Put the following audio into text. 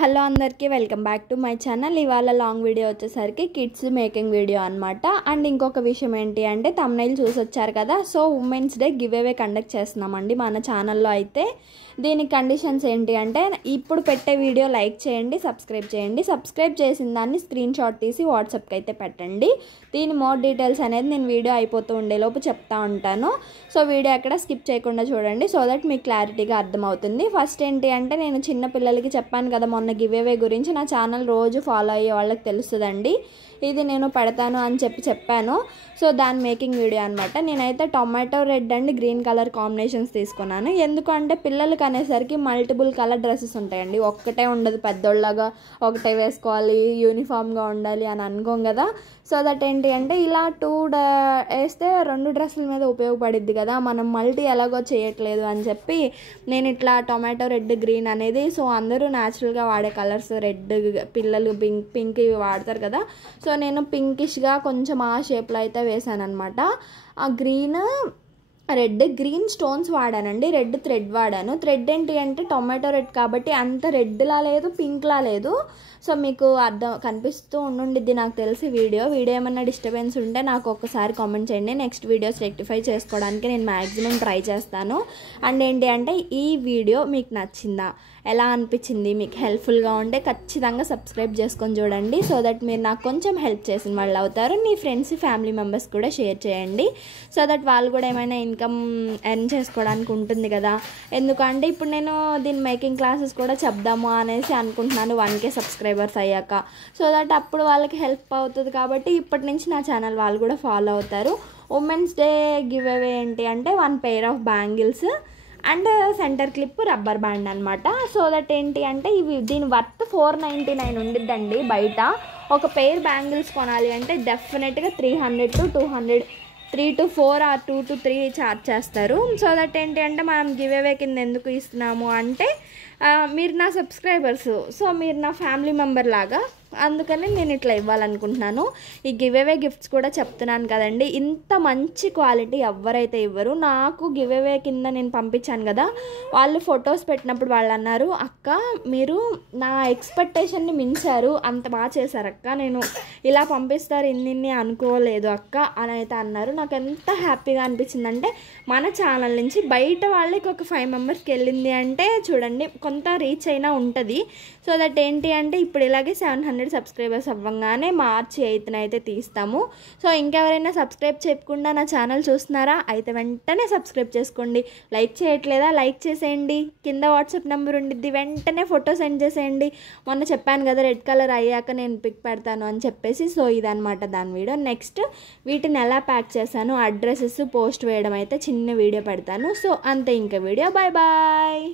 Hello అందరికీ welcome back to my channel. ఇవాళ long video వచ్చేసరికి కిడ్స్ మేకింగ్ వీడియో అనమాట. అండ్ ఇంకొక విషయం ఏంటి అంటే తమ్నైల్ చూసి వచ్చారు కదా, so women's day give away conduct చేస్తున్నామండి మన ఛానల్లో. అయితే దీని కండిషన్స్ ఏంటి అంటే ఇప్పుడు పెట్టే వీడియో లైక్ చేయండి, సబ్స్క్రైబ్ చేసిన దాన్ని స్క్రీన్ షాట్ తీసి వాట్సాప్కి అయితే పెట్టండి. దీని మోర్ డీటెయిల్స్ అనేది నేను వీడియో అయిపోతూ ఉండేలోపు చెప్తా ఉంటాను. సో వీడియో ఎక్కడ స్కిప్ చేయకుండా చూడండి, సో దట్ మీకు క్లారిటీగా అర్థమవుతుంది. ఫస్ట్ ఏంటి అంటే నేను చిన్న పిల్లలకి చెప్పాను కదా మొన్న గివ్ అవే గురించి, నా ఛానల్ రోజు ఫాలో అయ్యే వాళ్ళకి తెలుస్తుందండి, ఇది నేను పెడతాను అని చెప్పాను. సో దాని మేకింగ్ వీడియో అనమాట. నేనైతే tomato red and green colour combinations తీసుకున్నాను. ఎందుకంటే పిల్లలకి అనేసరికి మల్టిపుల్ కలర్ డ్రెస్సెస్ ఉంటాయండి, ఒక్కటే ఉండదు, పెద్దోళ్ళగా ఒకటే వేసుకోవాలి, యూనిఫామ్గా ఉండాలి అని అనుకోం కదా. సో దట్ ఏంటి అంటే ఇలా వేస్తే 2 డ్రెస్సుల మీద ఉపయోగపడిద్ది కదా, మనం మల్టీ ఎలాగో చేయట్లేదు అని చెప్పి నేను ఇట్లా టొమాటో రెడ్ గ్రీన్ అనేది, సో అందరూ న్యాచురల్గా వాడే కలర్స్, రెడ్ పిల్లలు పింక్ ఇవి వాడతారు కదా, సో నేను పింకిష్గా కొంచెం ఆ షేప్లో అయితే వేసాను అనమాట. ఆ గ్రీన్ స్టోన్స్ వాడానండి, రెడ్ థ్రెడ్ వాడాను. థ్రెడ్ ఏంటి అంటే టొమాటో రెడ్ కాబట్టి అంత రెడ్లా లేదు, పింక్లా లేదు. సో మీకు కనిపిస్తూ ఉండిద్ది నాకు తెలిసి. వీడియో ఏమన్నా డిస్టర్బెన్స్ ఉంటే నాకు ఒక్కసారి కామెంట్ చేయండి, నెక్స్ట్ వీడియోస్ రెక్టిఫై చేసుకోవడానికి నేను మ్యాక్సిమం ట్రై చేస్తాను. అండ్ ఏంటి అంటే ఈ వీడియో మీకు నచ్చిందా, ఎలా అనిపించింది, మీకు హెల్ప్ఫుల్గా ఉంటే ఖచ్చితంగా సబ్స్క్రైబ్ చేసుకొని చూడండి, సో దట్ మీరు నాకు కొంచెం హెల్ప్ చేసిన వాళ్ళు అవుతారు. మీ ఫ్రెండ్స్ ఫ్యామిలీ మెంబర్స్ కూడా షేర్ చేయండి, సో దట్ వాళ్ళు కూడా ఏమైనా ఇన్కమ్ ఎర్న్ చేసుకోవడానికి ఉంటుంది కదా. ఎందుకంటే ఇప్పుడు నేను దీని మేకింగ్ క్లాసెస్ కూడా చెప్దాము అనేసి అనుకుంటున్నాను 1K సబ్స్క్రైబర్స్ అయ్యాక, సో దట్ అప్పుడు వాళ్ళకి హెల్ప్ అవుతుంది. కాబట్టి ఇప్పటి నుంచి నా ఛానల్ వాళ్ళు కూడా ఫాలో అవుతారు. ఉమెన్స్ డే గివ్ అవే ఏంటి అంటే 1 pair of bangles and centre clip rubber band అనమాట. సో దట్ ఏంటి అంటే దీని వర్త్ 499 ఉండిద్దండి బయట. ఒక పెయిర్ బ్యాంగిల్స్ కొనాలి అంటే డెఫినెట్గా 300 to 200, 3 to 4 or 2 to 3 charge చేస్తారు. సో దట్ ఏంటి అంటే మనం గివ్ అవే కింద ఎందుకు ఇస్తున్నాము అంటే మీరు నా సబ్స్క్రైబర్స్, సో మీరు నా ఫ్యామిలీ మెంబర్ లాగా, అందుకని నేను ఇట్లా ఇవ్వాలనుకుంటున్నాను. ఈ గివ్ అవే గిఫ్ట్స్ కూడా చెప్తున్నాను కదండి, ఇంత మంచి క్వాలిటీ ఎవరైతే ఇవ్వరు. నాకు గివ్ అవే కింద నేను పంపించాను కదా, వాళ్ళు ఫొటోస్ పెట్టినప్పుడు వాళ్ళు అన్నారు, అక్క మీరు నా ఎక్స్పెక్టేషన్ని మించారు, అంత బాగా చేశారు అక్క, నేను ఇలా పంపిస్తారు ఇన్ని అనుకోలేదు అక్క అని అయితే అన్నారు. నాకు ఎంత హ్యాపీగా అనిపించిందంటే మన ఛానల్ నుంచి బయట వాళ్ళకి ఒక 5 మెంబర్స్కి వెళ్ళింది అంటే చూడండి, కొంత రీచ్ అయినా ఉంటుంది. సో దట్ ఏంటి అంటే ఇప్పుడు ఇలాగే 700 సబ్స్క్రైబర్స్ అవ్వగానే March 8th అయితే తీస్తాము. సో ఇంకెవరైనా సబ్స్క్రైబ్ చేయకుండా నా ఛానల్ చూస్తున్నారా అయితే వెంటనే సబ్స్క్రైబ్ చేసుకోండి. లైక్ చేయట్లేదా, లైక్ చేసేయండి. కింద వాట్సాప్ నెంబర్ ఉండిద్ది, వెంటనే ఫోటో సెండ్ చేసేయండి. మొన్న చెప్పాను కదా రెడ్ కలర్ అయ్యాక నేను పిక్ పెడతాను అని చెప్పేసి. సో ఇదనమాట దాని వీడియో. నెక్స్ట్ వీటిని ఎలా ప్యాక్ చేశాను, అడ్రసెస్ పోస్ట్ వేయడం అయితే చిన్న వీడియో పెడతాను. సో అంతే, ఇంకా వీడియో. Bye bye.